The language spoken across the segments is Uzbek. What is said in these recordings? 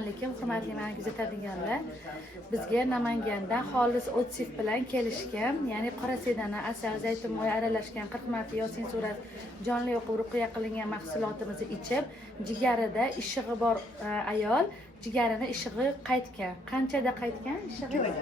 alaykum, hurmatli meni kuzatadiganlar. Bizga Namangandan xolis otsif bilan kelishgan, ya'ni qora sedana, asal, zaytun moyi aralashgan 40 marta yosin surat jonli o'qib ruqiya qilingan mahsulotimizni ichib, jigarida ishig'i bor ayol jigarini ishig'i qaytgan. Qanchada qaytgan ishig'i?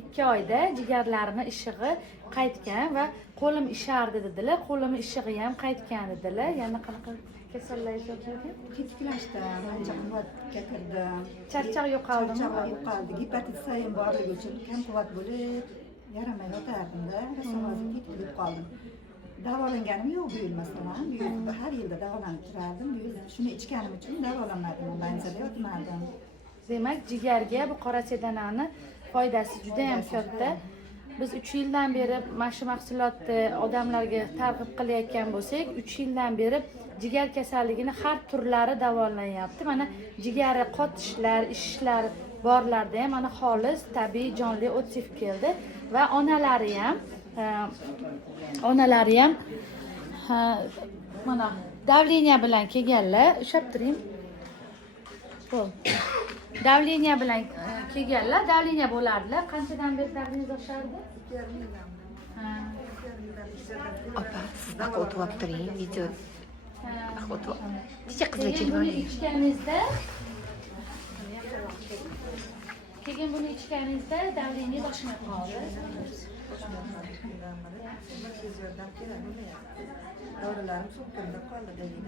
2 oyda jigarlarini ishig'i qaytgan va qo'lim ishardi dedilar. Qo'lim ishig'i ham qaytgan dedilar. Yana qanaqa kasallar yo'qmi? Tetiklanishdi, ancha quvvatga kirdim. Charchoq yo'qoldimi? Charchoq yo'qoldi. Gepatit sayim borligi uchun kam quvvat bo'lib, yaramay yotardim-da. Hozir tetikib qoldim. Davolanganim yo'q bu yil masalan. Bu yil har yilda davolanib turardim. Bu yil shuni ichganim uchun davolanmadim. Banzada yotmadim. Demak, jigarga bu qora sedanani foydasi juda ham katta. Biz 3 yildan beri mana shu mahsulotni odamlarga targ'ib qilayotgan bo'lsak, 3 yildan beri jigar kasalligini har turlari davolanyapti. Mana jigari qotishlar, ishishlar borlarda ham mana xolis tabiiy jonli otsif keldi va onalari ham mana davleniya bilan kelganlar. Ushlab turing. Xo'p. Davleniya bilan kelganlar, davleniya bo'lardilar. Qanchadan beri davleniya oshardi? 2,5 yildan. Opa, siz baqa o'tib olib turing, video. Baqa o'tib. Necha qizlar Keyin buni ichganingizda davleniya boshmay qoldi. Dorilarim so'ktirib qoldi deydi.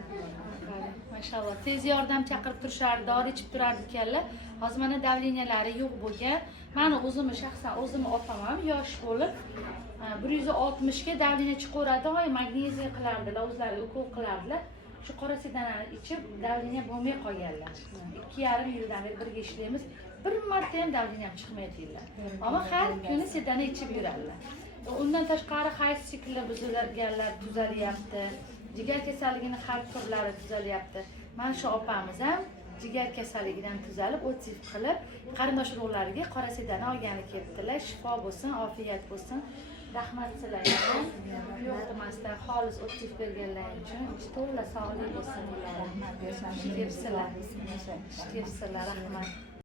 Mashalloh, tez yordam chaqirib turishardi, dori ichib turardi ekanlar. Hozir mana davleniyalari yo'q bo'lgan. Meni o'zimni shaxsan o'zimni opam ham yosh bo'lib 160 ga davleniya chiqaveradi, magneziya qilardilar, o'zlari ukol qilardilar. Shu qora sedanani ichib davleniya bo'lmay qolganlar. 2,5 yildan beri birga ishlaymiz. Bir marta ham davleniya chiqmaydilar. Ammo har kuni sedana ichib yuradilar. Undan tashqari hayz sikli buzilganlar tuzalyapti. Jigar kasalligining har turlari tuzalyapti. Mana shu opamiz ham jigar kasalligidan tuzalib, otsif qilib, qarindosh urug'lariga qora sedana olgani kelibdilar. Shifo bo'lsin, ofiyat bo'lsin. Rahmat sizlarga. Yo'q demasdan xolis otsif berganlar uchun to'la sog'lik bo'lsin. Rahmat bersin. Rahmat.